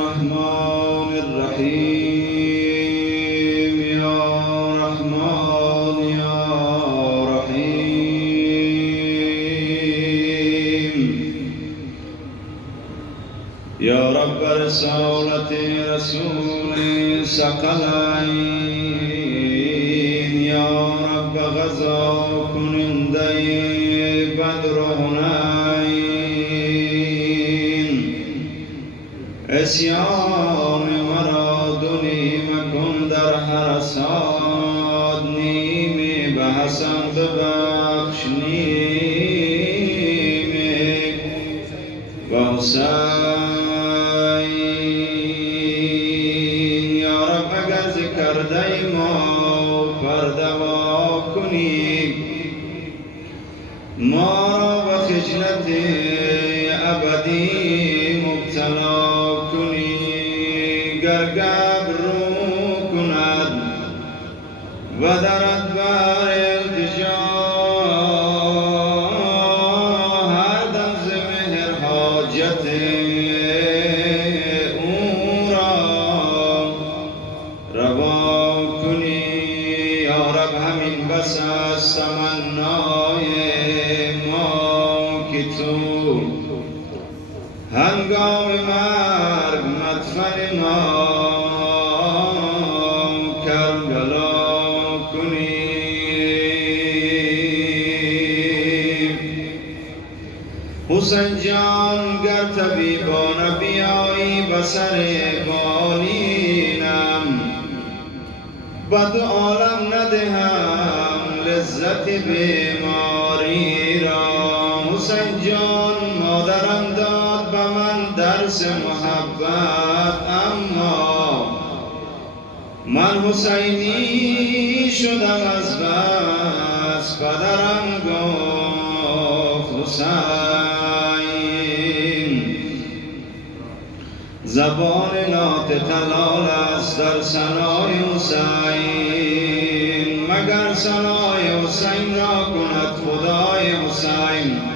الرحمن الرحيم يا رحمن يا رحيم يا رب رسالة رسول ثقلين يا رب غزا کننده بدر و حنین اسیان مرا دنی مکن در حرسات نیمی به حسن ببخش نیمی به حسین یا رب اگر ذکرده ما پردوا کنی ما را به خجلت ابدی مبتلا کنی گرگب رو کند و درد بر التجا هر دم ز مهر حاجت او را روا کنی یا رب همین بس است تمنای ما که تو هنگام مرگ مدفن ما کربلا کنی حسین جان گر طبیبانه بیایی به سر بالینم بد عالم ندهم لذت بیماری را حسین جان مادرم داد به من درس محبت اما من حسینی شدم از بس پدرم گفت حسین زبان ناطق لال است در ثنای حسین مگر ثنای حسین را کند خدای حسین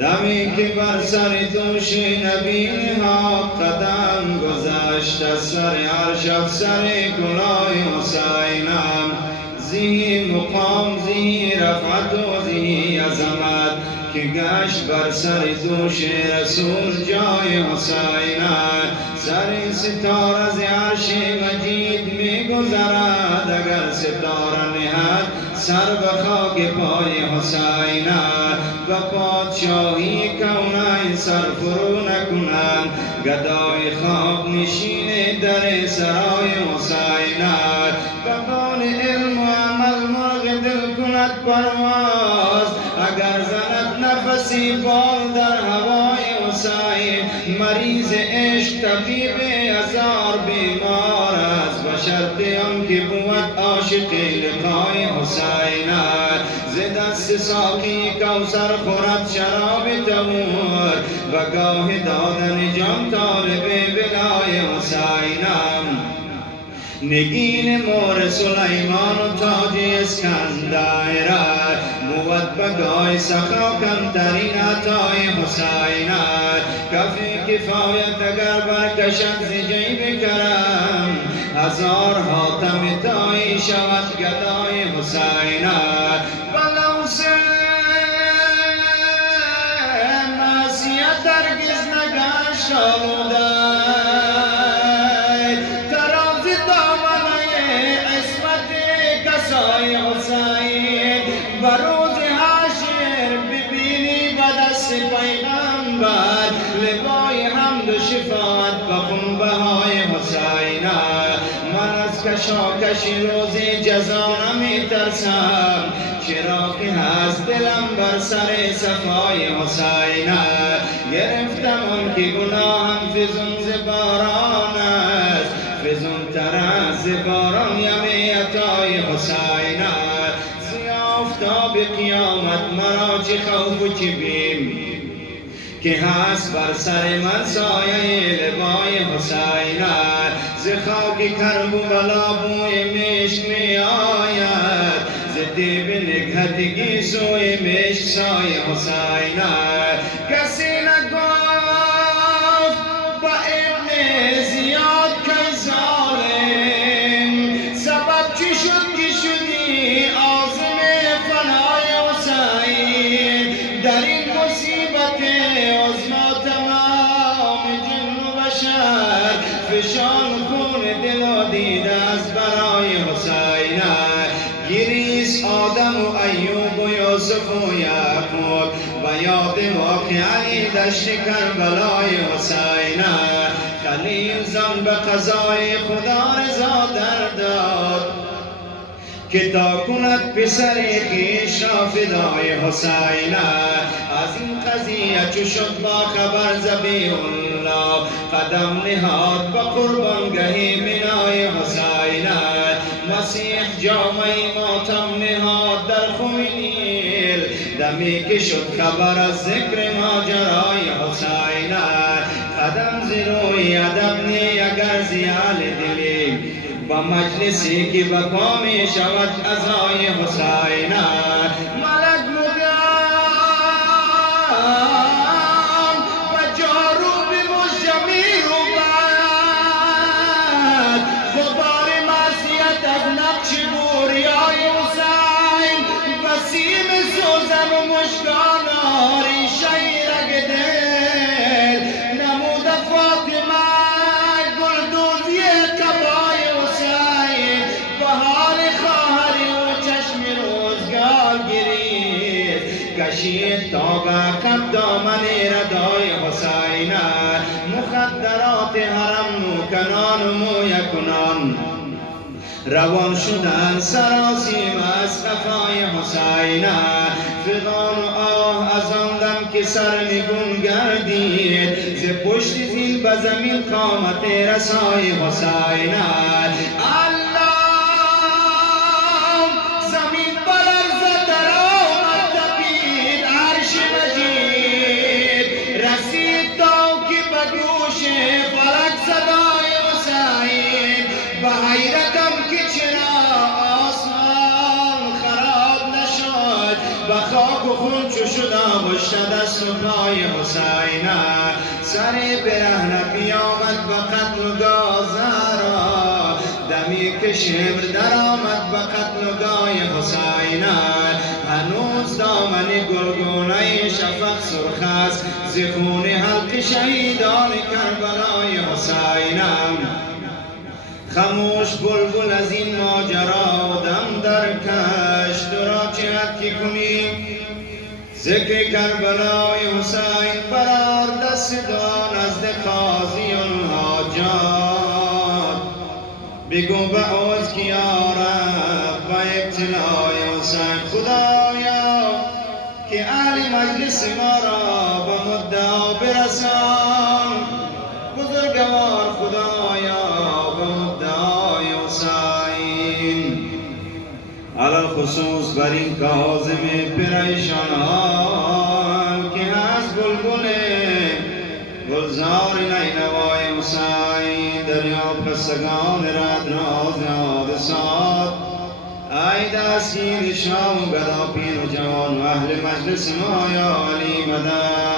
دمی که بر سر دوش نبی ها قدم گذشت از سر عرش افسر کلاه حسینم زی مقام زی رفعت و زی عظمت که گشت بر سر دوش رسول جای حسینم سر ستاره از عرش مجید می گذرد اگر ستاره نهد سر به خاک پای حسینم و پادشاهی کونین سر فرو نکنند گدای خواب نشین در سرای حسینم بقال علم و عمل مرغ دل کند پرواز اگر زند نفسی بال در هوای حسین مریض عشق طبیب هزار بیمار است و شرط آن که بود عاشق لقای حسین ز دست ساقی کوثر خورد شراب طهور و گاه دادن جان طالب ولای حسینم نگین مور سلیمان و تاج اسکندر بود بگاه سخا کمترین عطای حسین کف کفایت اگر برکشد ز جیب کرم هزار حاتم تایی شود گدای حسین بلا حسین معصیت هرگز نگشت آلوده ترازی دامنه عصمت کسای حسین و روز حشر ببینی به دست پیغمبر لوای حمد و شفاعت به خونبهای حسین من از کشاکش روز جزا نمی ترسم چرا که هست دلم بر سر صفای حسین گرفتم آن که گناهم فزون ز باران است فزون تر از باران یمی عطای حسین ز آفتاب قیامت مرا چه خوف و چه بیم که هست بر سر من سایه لوای حسین ز خاک کربلا بوی مشک می آید ز دیو نگهتگی سوی مشک سایه حسین کسی نگفت با ابن و یاد واقعی دشت کربلای حسین. خلیل زن به قضای خدا رضا در داد که تا کند پسر خویش را فدای حسین. از این قضیه چو شد با خبر ذبیح الله قدم نهاد به قربانگه منای حسین. مسیح جامه ماتم نهاد در خون نیل دمی که شد خبر از ذکر ماجرای حسین. قدم ز روی ادب نی اگر زیال دلی با مجلسی که به پا می شود عزای حسین. ملک مدام و جاروب مجمی رو بعد غبار معصیت از نقش بوریای حسین. وسیم سوزن و مشکان ریشه رگ دل نمود فاطمه گلدوزی قبای حسین. بهار خواهری و چشم روزگار گریست کشید تا به کف دامن ردای حسین. مخدرات حرم نوکنان و مویکنان روان شدن سراسیم از قفای حسین. فغان و آه از آن دم که سر نگون گردید ز پشت زین به زمین قامت رسای حسین. الله زمین بلرزه در آمد تپید عرش مجید رسید تا که به گوش فلک صدای حسین. به حیرتم که چرا آسمان خراب نشد به خاک و خون چو شده باشد از سپای حسین. سر برهنه بیامد به قتل و گازارا دمی که شمر در آمد به قتل و گاه حسین. هنوز دامن گلگونه شفق سرخ است ز خون حلق شهیدان کربلای حسین. خموش بلبل از این ماجرا دم در کش تو را چه حدی کنیم ذکر کربلای حسین. برار دست دان نزد قاضی الحاجات بگو به عوض که یا رب به ابتلای حسین. خدایا که اهل مجلس ما را به مدعا برسان. بزرگوار خدایا به مدعای حسین. علی خصوص بر این کاظم پریشان حال که از بلبل گلزار نینوای حسین. دریاب خستگان رد راز حادثات ای دستگیر شام گدا پیر و جوان و اهل مجلس ما یا علی مدد.